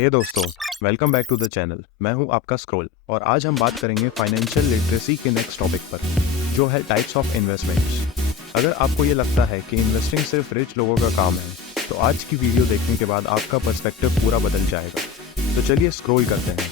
हे दोस्तों, welcome back to the channel. मैं हूं आपका स्क्रोल और आज हम बात करेंगे फाइनेंशियल लिटरेसी के नेक्स्ट टॉपिक पर, जो है टाइप्स ऑफ इन्वेस्टमेंट्स। अगर आपको ये लगता है कि इन्वेस्टिंग सिर्फ रिच लोगों का काम है, तो आज की वीडियो देखने के बाद आपका पर्सपेक्टिव पूरा बदल जाएगा। तो चलिए स्क्रोल करते हैं।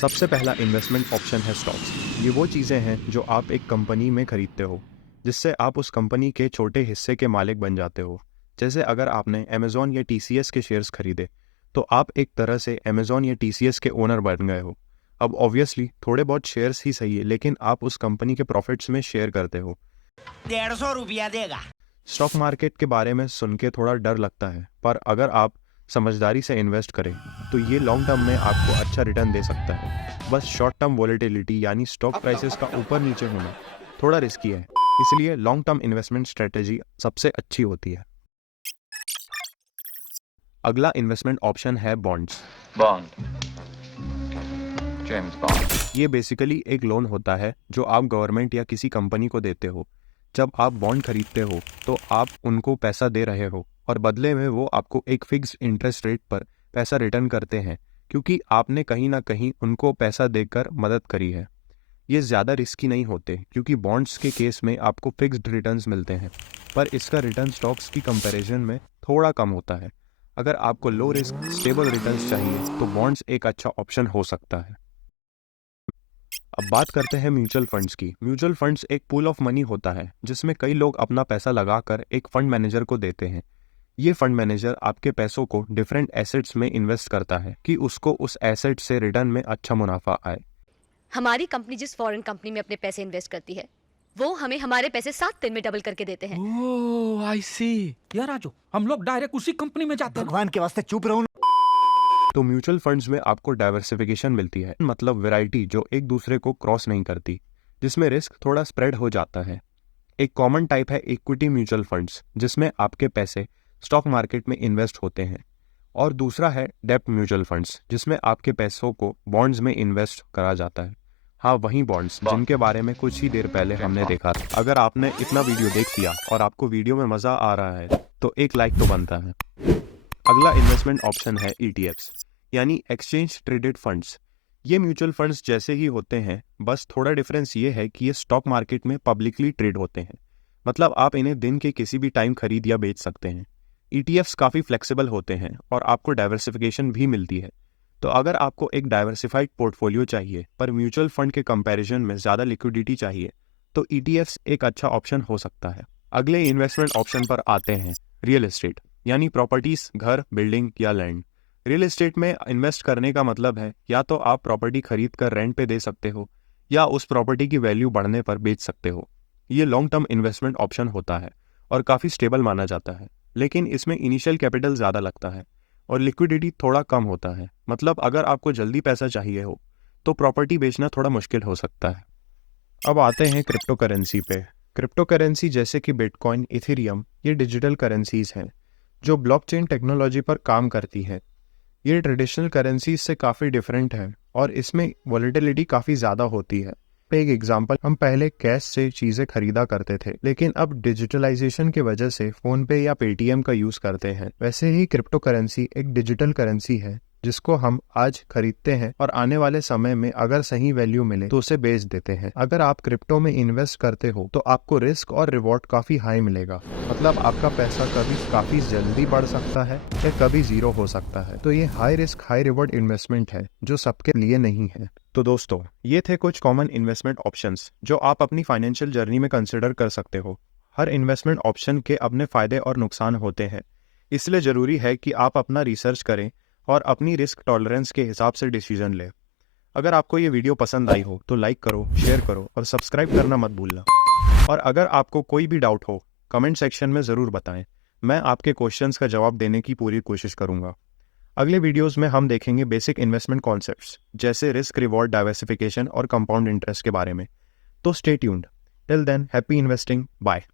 सबसे पहला इन्वेस्टमेंट ऑप्शन है स्टॉक्स। ये वो चीज़ें हैं जो आप एक कंपनी में खरीदते हो, जिससे आप उस कंपनी के छोटे हिस्से के मालिक बन जाते हो। जैसे अगर आपने अमेज़ॉन या टीसीएस के शेयर्स खरीदे, तो आप एक तरह से अमेज़ॉन या टीसीएस के ओनर बन गए हो। अब ऑब्वियसली थोड़े बहुत शेयर्स ही सही है, लेकिन आप उस कंपनी के प्रॉफिट्स में शेयर करते हो। 150 रुपया देगा। स्टॉक मार्केट के बारे में सुन के थोड़ा डर लगता है, पर अगर आप समझदारी से इन्वेस्ट करें तो ये लॉन्ग टर्म में आपको अच्छा रिटर्न दे सकता है। बस शॉर्ट टर्म वॉलेटिलिटी यानी स्टॉक प्राइसेस का ऊपर नीचे होना थोड़ा रिस्की है, इसलिए लॉन्ग टर्म इन्वेस्टमेंट स्ट्रेटेजी सबसे अच्छी होती है। अगला इन्वेस्टमेंट ऑप्शन है बॉन्ड्स। Bond, James bond. ये बेसिकली एक लोन होता है जो आप गवर्नमेंट या किसी कंपनी को देते हो। जब आप बॉन्ड खरीदते हो तो आप उनको पैसा दे रहे हो और बदले में वो आपको एक फिक्स इंटरेस्ट रेट पर पैसा रिटर्न करते हैं, क्योंकि आपने कहीं ना कहीं उनको पैसा देकर मदद करी है। ये ज़्यादा रिस्की नहीं होते, क्योंकि बॉन्ड्स के केस में आपको फिक्स्ड रिटर्न्स मिलते हैं, पर इसका रिटर्न स्टॉक्स की कंपैरिजन में थोड़ा कम होता है। अगर आपको लो रिस्क स्टेबल रिटर्न्स चाहिए तो बॉन्ड्स एक अच्छा ऑप्शन हो सकता है। अब बात करते हैं म्यूचुअल फंड्स की। म्यूचुअल फंड्स एक पूल ऑफ मनी होता है, जिसमें कई लोग अपना पैसा लगाकर एक फंड मैनेजर को देते हैं। ये फंड मैनेजर आपके पैसों को डिफरेंट एसेट्स में इन्वेस्ट करता है कि उसको उस एसेट से रिटर्न में अच्छा मुनाफा आए। हमारी कंपनी जिस फॉरेन कंपनी में अपने पैसे इन्वेस्ट करती है, वो हमें हमारे पैसे 7 दिन में डबल करके देते हैं। ओह आई सी। यार राजू, हम लोग डायरेक्ट उसी कंपनी में जाते हैं। भगवान के वास्ते चुप रहो। तो म्यूचुअल फंड्स में आपको डाइवर्सिफिकेशन मिलती है, मतलब वैरायटी जो एक दूसरे को क्रॉस नहीं करती, जिसमें रिस्क थोड़ा स्प्रेड हो जाता है। एक कॉमन टाइप है इक्विटी म्यूचुअल फंड्स, जिसमें आपके पैसे स्टॉक मार्केट में इन्वेस्ट होते हैं, और दूसरा है डेब्ट म्यूचुअल फंड्स, जिसमें आपके पैसों को बॉन्ड्स में इन्वेस्ट करा जाता है। हाँ, वही बॉन्ड्स जिनके बारे में कुछ ही देर पहले हमने देखा था। अगर आपने इतना वीडियो देख लिया और आपको वीडियो में मजा आ रहा है तो एक लाइक तो बनता है। अगला इन्वेस्टमेंट ऑप्शन है ETFs, यानी एक्सचेंज ट्रेडेड फंड्स। ये म्यूचुअल फंड्स जैसे ही होते हैं, बस थोड़ा डिफरेंस ये है कि ये स्टॉक मार्केट में पब्लिकली ट्रेड होते हैं, मतलब आप इन्हें दिन के किसी भी टाइम खरीद या बेच सकते हैं। ETFs काफ़ी फ्लेक्सिबल होते हैं और आपको डाइवर्सिफिकेशन भी मिलती है। तो अगर आपको एक डाइवर्सिफाइड पोर्टफोलियो चाहिए पर म्यूचुअल फंड के कंपैरिजन में ज़्यादा लिक्विडिटी चाहिए, तो ETFs एक अच्छा ऑप्शन हो सकता है। अगले इन्वेस्टमेंट ऑप्शन पर आते हैं रियल एस्टेट, यानी प्रॉपर्टीज, घर, बिल्डिंग या लैंड। रियल एस्टेट में इन्वेस्ट करने का मतलब है या तो आप प्रॉपर्टी खरीद कर रेंट पे दे सकते हो, या उस प्रॉपर्टी की वैल्यू बढ़ने पर बेच सकते हो। ये लॉन्ग टर्म इन्वेस्टमेंट ऑप्शन होता है और काफ़ी स्टेबल माना जाता है, लेकिन इसमें इनिशियल कैपिटल ज़्यादा लगता है और लिक्विडिटी थोड़ा कम होता है। मतलब अगर आपको जल्दी पैसा चाहिए हो तो प्रॉपर्टी बेचना थोड़ा मुश्किल हो सकता है। अब आते हैं क्रिप्टो करेंसी पे। क्रिप्टो करेंसी जैसे कि बिटकॉइन, इथेरियम, ये डिजिटल करेंसीज हैं जो ब्लॉकचेन टेक्नोलॉजी पर काम करती है। ये ट्रेडिशनल करेंसीज से काफ़ी डिफरेंट है और इसमें वॉलेटिलिटी काफ़ी ज़्यादा होती है। एक एग्जांपल, हम पहले कैश से चीज़ें खरीदा करते थे, लेकिन अब डिजिटलाइजेशन की वजह से फ़ोन पे या पेटीएम का यूज़ करते हैं। वैसे ही क्रिप्टो करेंसी एक डिजिटल करेंसी है जिसको हम आज खरीदते हैं और आने वाले समय में अगर सही वैल्यू मिले तो उसे बेच देते हैं। अगर आप क्रिप्टो में इन्वेस्ट करते हो तो आपको रिस्क और रिवॉर्ड काफ़ी हाई मिलेगा, मतलब आपका पैसा कभी काफ़ी जल्दी बढ़ सकता है या कभी ज़ीरो हो सकता है। तो ये high risk high reward investment है जो सबके लिए नहीं है। तो दोस्तों, ये थे कुछ कॉमन इन्वेस्टमेंट ऑप्शंस जो आप अपनी फाइनेंशियल जर्नी में कंसिडर कर सकते हो। हर इन्वेस्टमेंट ऑप्शन के अपने फ़ायदे और नुकसान होते हैं, इसलिए ज़रूरी है कि आप अपना रिसर्च करें और अपनी रिस्क टॉलरेंस के हिसाब से डिसीजन लें। अगर आपको ये वीडियो पसंद आई हो तो लाइक करो, शेयर करो और सब्सक्राइब करना मत भूलना। और अगर आपको कोई भी डाउट हो, कमेंट सेक्शन में ज़रूर बताएं। मैं आपके क्वेश्चंस का जवाब देने की पूरी कोशिश करूँगा। अगले वीडियोस में हम देखेंगे बेसिक इन्वेस्टमेंट कॉन्सेप्ट्स जैसे रिस्क, रिवॉर्ड, डाइवर्सिफिकेशन और कंपाउंड इंटरेस्ट के बारे में। तो stay tuned. Till then, happy investing. Bye.